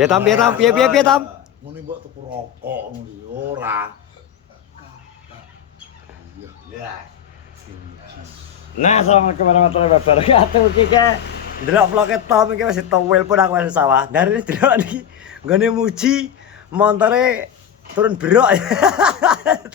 Piye Tom? Ngono mbok tuku rokok ngono ora. Iya. Nah, assalamualaikum warahmatullahi wabarakatuh. Iki ndelok vlog Tom iki wis towel pun aku wis sawah. Dari ini delok iki nggone muji montore turun berok.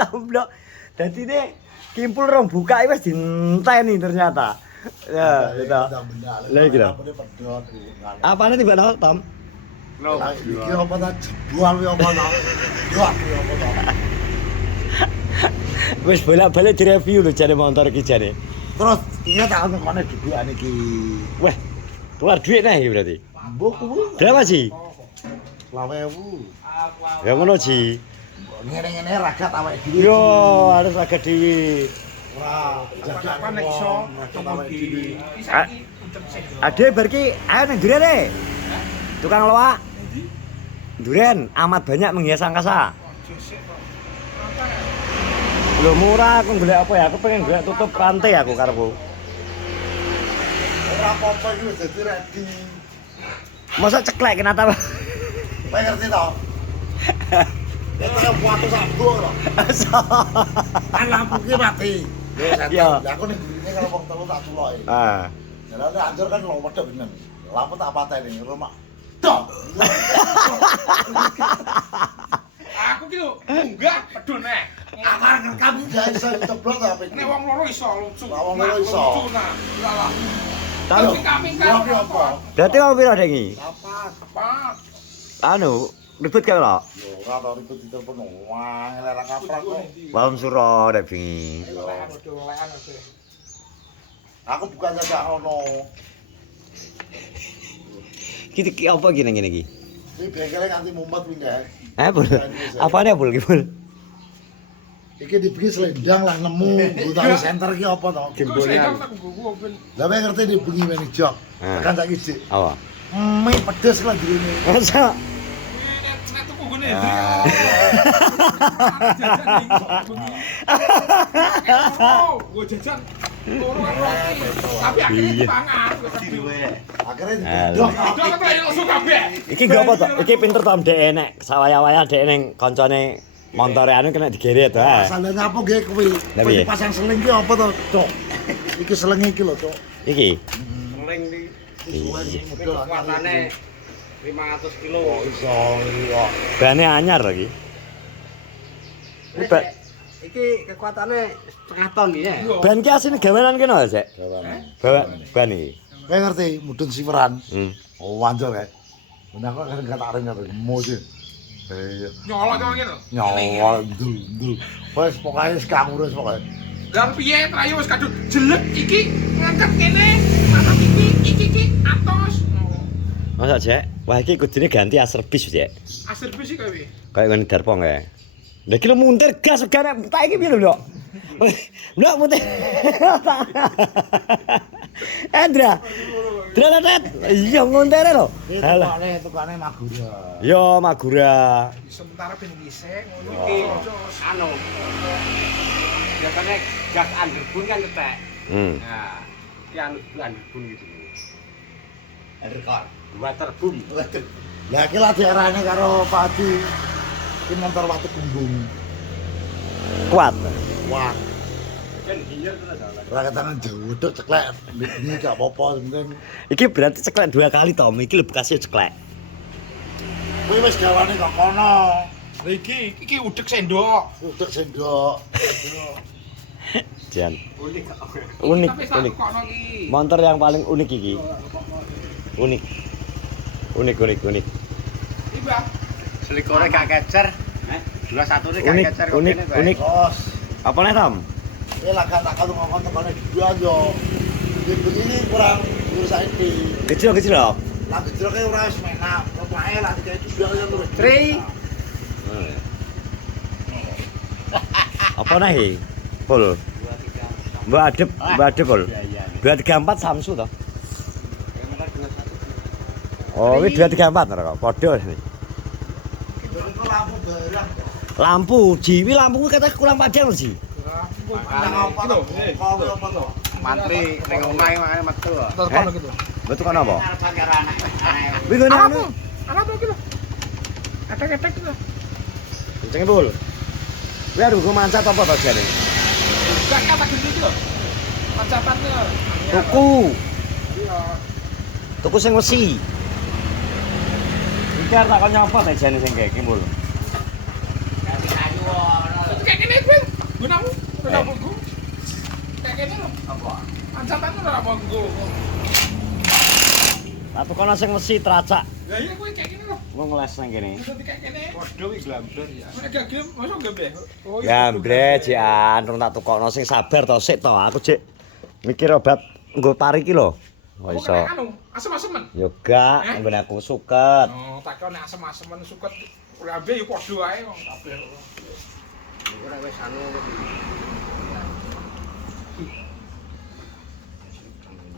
Tomblok. Dadi ne kimpul rong buka wis dinteni ternyata. Ya, gitu. Lah iki lho. Apane tiba Tom? Iki apa ta jebol ya apa ta? Yo aku ya apa ta? Wis bolak-balik direview lho jane motor iki jane. Terus ingat tak ono kene dhuwitane iki. Wah, keluar duit nih berarti. Mbok kuwi Berapa sih? 20.000. Ya ngono Ji. Ngene-ngene ragat awake dhewe. Yo, harus agak dewi. Ora jaga nek iso awake dhewe. Ade berki ayo nang duren e. Tukang loak. Duren amat banyak menghias angkasa. Lho murah aku golek apa ya? Aku pengen golek tutup rantai aku karepku. Ora apa-apa iki wis dadi ready. Masa ceklek kenapa? Kowe ngerti to? Kita yang buat sabu lho. Kan lampu ki mati. Iya. Ya aku ning burine kalau wong telu tak tuloki. Ah. Jarane anjur kan lho medhek bener. Lampu tak pateni rumah. Dok. Aku ki lho munggah pedun nek. Akar ngerekam iki gak iso ceblok ta HP. Nek wong loro iso lucu. Wong loro iso. Lucu nah. Lah. Tahu. Kami Ya apa? Berarti mau piro Dek iki? Apa? Anu, ribet kae lho. Yo ora tau ribet ditelepon wah ngelerang kaprak kok. Malam suro Dek bingi. Aku bukannya gak ono. Ki apa gini iki? Iki bengkelnya nganti mumet pindah. Bul. Apane Bul ki Bul? Iki dibikin selendang lah nemu. Utawi center ki apa to? Jembolnya. Lah kowe ngerti dibengi meni jok. Tekan saiki sik. Apa? Mie pedes lah direne. Masa? Nek tuku ngene. Gue jajan. Tapi akhirnya dipangan. Akhirnya Aduh. didok. Iki gak apa to? Iki pinter to Dek nek sawaya-waya Dek ning koncone montore anu kena digeret to. Salahnya apa gue kuwi? Lah Kowe piye? dipasang seling ki apa to, Cok? Iki seling iki lho, Cok. Iki. Seling di Kekuatane 500 kilo. iso iya. Bane anyar lho iki. Iki kekuatannya setengah ton ya. Ban ki asine gawean kene Sek. Ban iki. Kowe ngerti mudun siweran. Oh. Oh, wancur kae. Benar kok kan gak tak ring apa mojo. Iya. Nyolok kok ngene. Nyawal ndul. Wes pokoke wis gak ngurus pokoke. Dan piye trayo wis kadung jelek iki ngangkat kene, masak iki atos. Masa Jek? Wah iki kudune ganti aserbis Jek. Asir bis iki kowe. Kayak ngene darpong kae. Lah iki lho muntir gas gane tak iki piye lho, Ndok? Ndok muntir. Andra. Drelet. Iya nguntere lho. Halah. Tukane Magura. Yo Magura. Sementara ben dhisik ngono iki anu. Biasanya gas underbun kan cetek. Nah, iki anu underbun gitu. Undercar. Waterboom. Lah iki lah diarani karo Pak Adi. Iki motor watu gumbung. Kuat. Wah, Kan giyer terus ala. ora ketangan jodok ceklek. Ini gak apa-apa, penting Iki berarti ceklek 2 kali Tom. Iki lho bekasnya ceklek. kuwi wis gawane kok kono. Iki udek sendok. Udek sendok. Jan. Unik. Unik, Tapi unik. kono iki. Motor yang paling unik iki. Unik. Unik. Iki, Bang. Selikore gak kecer. 21 gak Unik, kecer unik, kene, Pak. unik. Bos, Apa nih Tom? ini lah kata kalau ngomong tekane dua yo. Ini kurang urusan ini. Kecil loh. Lagi jeruknya ora wis menak, pokoke lah digawe dua yang luwih. Tri. Apa nih? Pul. Mbak Adep Pul. 234 Samsu toh. Oh, ini 234 kok. Padha ini. Itu lampu barang. Lampu, jiwi lampu kata kurang padang lho, Ji. Nang apa to? Kowe apa to? Mantri ning omahe makane metu. Betul kan apa? Arepan karo anak. Kuwi ngene anu. Ana to iki lho. Ketek-ketek lho. Kenceng Bul. Kuwi aduh gua mancat apa to jane? Gak kata gede iki lho. Mancatannya. Tuku. Iya. Tuku sing wesi. Iki arep takon nyapa ta jane sing kek Bul. Kayak gini gue. Gunamu. Gunamu gue. Kayak gini lho. Apa? Mancatannya ora monggo. Aku kono sing wesi tracak. Lah iya gue kayak gini lho. Gua ngeles nang kene. Terus kayak gini. Podo iki glambler ya. Mana gagem, masuk gembek. Oh Gambre jian, rung tak tukokno sing sabar to sik to. Aku jek mikir obat nggo pari iki lho. Oh iso. Anu, asem-asemen. Yo gak, nggon aku suket. Oh, tak kau nek asem-asemen suket lambe yo padha ae wong kabeh. Ora wis anu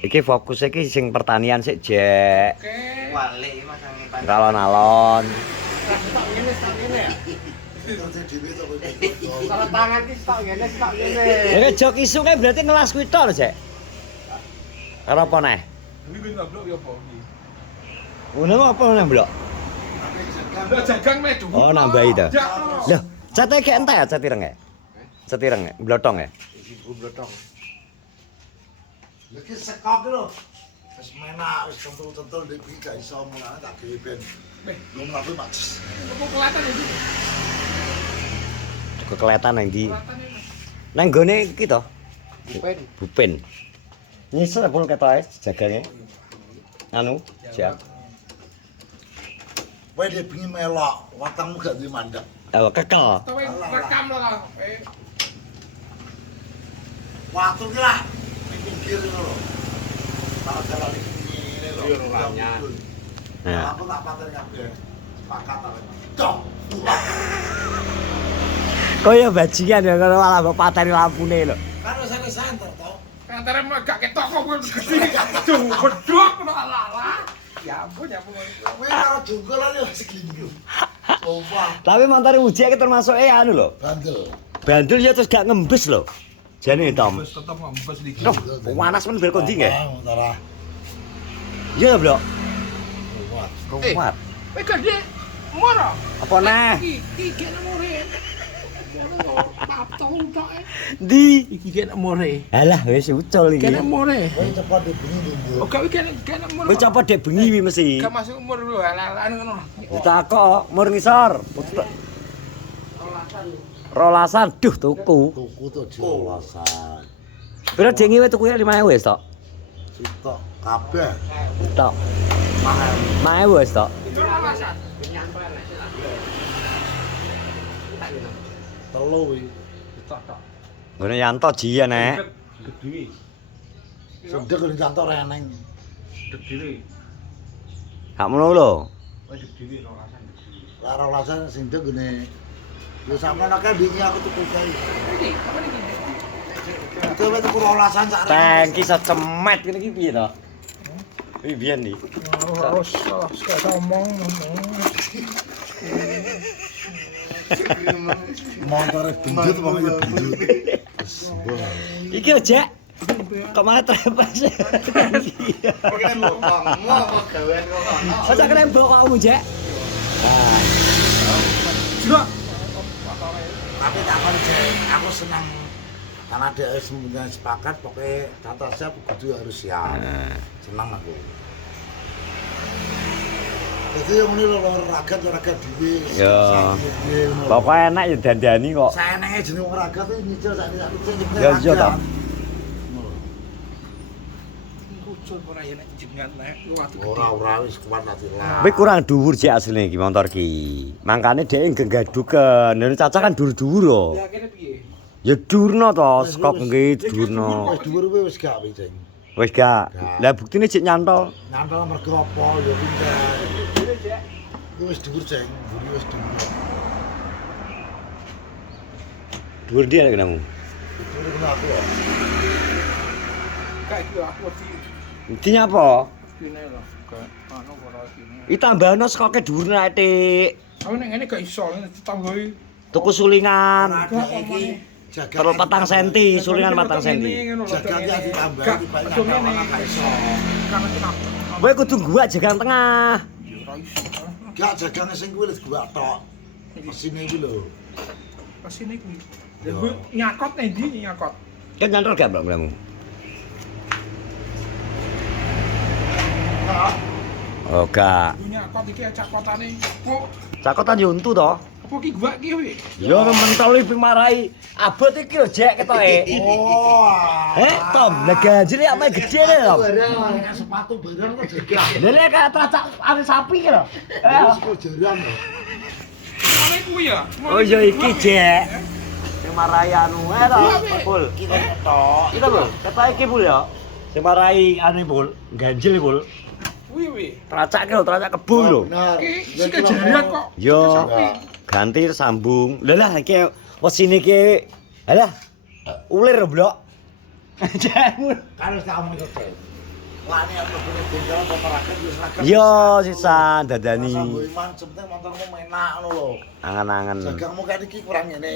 Iki fokus iki sing pertanian sik jek. Oke. walik Mas angin Alon-alon. Stok ngene ya. Kerja dhewe to kowe. Cara tangan ki stok ngene. Oke jok isu kae berarti ngelas kuwi tok lho, Jek. Karo apa neh? Ini gue ngeblok ya apa iki? Ngono apa neh, Blok? Lah jagang medu. Oh, nambahi to. Jak, no. Loh, cate gek entek ya catireng ya? Catireng ya, blotong ya? Iki blotong. Lagi sekok lho. Wis menak, wis tentul-tentul iki gak iso mulane tak gawe ben. Lu mlaku Mas. Kok kelihatan iki? Kekeletan nang ndi? Kelihatan ini. Nang gone iki to, Bupen. Bupen. Nyisel pun ketoke jagange. Anu, jak. Kowe dhe bengi melok, watangmu gak duwe mandek. Oh, kekel. Tahu rekam lo lah. Waktu ki lah ning pinggir ngono lho. Tak jalan iki ngene lho. Yo rolanya. Nah. Aku tak pateni kabeh. Sepakat ta. Dok. Kaya bajingan ya kalau malah mbok pateni lampune lho. Kan wis ana santer to. Antara gak ketok kok gue gede. Duh, gedok no ala-ala. Ya ampun, ya ampun. Kowe karo jungkulan yo seglinggo. Sumpah, Tapi montore uji iki termasuk anu lho. bandel. Bandul ya terus gak ngembes lho. Jane Tom. Wis tetep ngembes iki. Loh, panas men bel kondi nggih? Utara. Iya, Blok. Kuat. Kuat. Wis gede. Moro. Apa neh? Iki kene more. Taptol tok. Di. Iki kene more. Alah wis ucul iki. Kene more. Kowe cepet di bengi lho. Oh, gawe kene more. Wis copot dek bengi wi mesti. Gak masuk umur lu ala-alaan ngono. Ditakok mur ngisor. Rolasan, duh tuku. Tuku to jelasan. Pira jenenge tuku 5.000 wis tok. Sitok kabeh. Tok. Mahal. 5.000 wis tok. Itu alasan. Telu wi. Ngene Yanto jian nek. Gede. Sedek ning kantor eneng. Gede. Gak ngono lho. Wis gede rolasan gede. Lah rolasan sing ndek gene. Yo sampean akeh wingi aku tuku kae. Iki, apa iki? Itu wis tuku rolasan sak Tangki secemet ngene iki piye to? Iki biyen iki. Harus gak ngomong. montore bendut pokoke bendut. Iki aja. Kok malah trepes. Oke ngomong apa gawean kok ono. Aja kena mbok kamu, Jek. Nah, Jok. Tapi tak kon Jek, aku senang karena dia semuanya sepakat pokoknya kata siap kudu harus siap. Senang aku. Jadi yang ini lho ragat dhewe. Yo. Pokoknya enak ya dandani kok. Saya nenge jeneng wong ragat iki nyicil sak Ya iya to. Kucul ora ya nek jenengan nek waktu gede. Ora wis kuat ati lah. Tapi kurang dhuwur sih asline iki motor ki. Mangkane dhek nggaduken. Nek Caca kan dhuwur-dhuwur lho. Ya kene piye? Ya durno to, skok nggih durno. Wis dhuwur kuwi wis gak wicing. Wis gak. Lah buktine cek nyantol. Nyantol mergo apa ya pindah. Kuwi wis dhuwur ceng, buri wis dhuwur. Dhuwur dia nek kenamu. Dhuwur kena aku ya. Kayak iki aku mesti Intinya apa? kene lho. Kayak anu ora kene. I tambahno skoke dhuwur nek Tik. Aku nek ngene gak iso ditambahi. Tuku sulingan. Ada iki jaga Terus 4 senti, sulingan 4 senti. jaga iki ditambah iki banyak ana gak iso. Karena kenapa? Kowe kudu gua jagang tengah. Ora iso. Gak jagange sing kuwi wis gua tok. Mesine iki lho. Kesini kuwi. Yo. Gue nyakot nih di nyakot. Kan nyantol gak mbak kamu? Nah, Oh gak. Gue nyakot iki cakotane. Kok Cakotan yuntu toh. apa ki gua ki we? Yo mentol iki marai abot iki lho jek ketoke. oh. Tom, lah ganjil ya ame gede ne, Tom. Barang sepatu barang kok jagang. Lha lek tracak ane sapi ki lho. Wis kok jaran lho. Ngene kuwi ya. Oh iya iki jek. Sing marai anu ae to, Pul. Kita tok. Kita Pul, ketoke iki Pul ya. Sing marai ane Pul, ganjil Pul. Kuwi we. Tracak ki lho, tracak kebo lho. Bener. Ki si kejarian kok. Yo. Sapi. Ganti sambung. Lah lah iki wesine iki. Alah. Ulir blok. Jamur. Kan wis tak omong kok. Lani aku punya bengkel motor akeh wis raket. Yo sisan dadani. Sambo iman penting motormu enak ngono lho. Angan-angan. Jagangmu kan iki kurang ngene.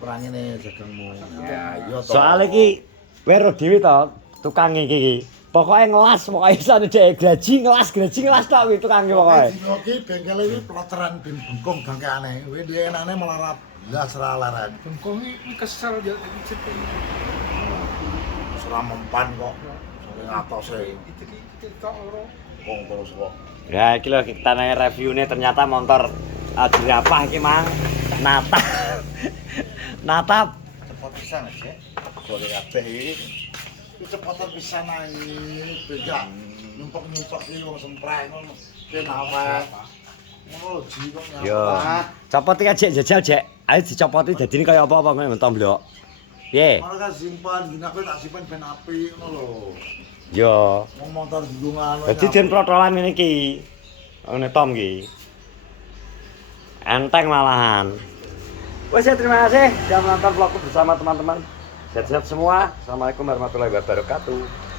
Kurang ngene jagangmu. Ya, iya to. Soale iki wero dhewe to tukang iki. Pokoke ngelas, pokoke isane dhek graji ngelas tok kuwi tukange pokoke. Dino iki bengkel iki ploteran ben bengkong gangkeane. Kuwi dhewe enane melarat. Blas ra larat. Bengkong iki kesel ya iki Ora mempan kok. Sampai ngatose. iki tok loro. Wong terus kok. Ya iki lho kita nanya reviewnya ternyata motor jerapah iki mang. Natap. Natap. Cepet pisan aja. Boleh kabeh iki. Iki cepetan pisan ae. Beda. Nyumpuk-nyumpuk iki wong semprek ngono. Ki nawek. Ngono ji kok nyapa. Yo. Copot iki ajek jajal jek. Ayo dicopoti dadine kaya apa-apa ngene mentom blok. Piye? Malah kan simpan, dina kowe tak simpan ben apik ngono lho. Yo. Wong motor gulungan. Dadi den protolan ngene iki. Ngene Tom iki. Enteng malahan. Wes ya terima kasih sudah menonton vlogku bersama teman-teman. Sehat-sehat semua. Assalamualaikum warahmatullahi wabarakatuh.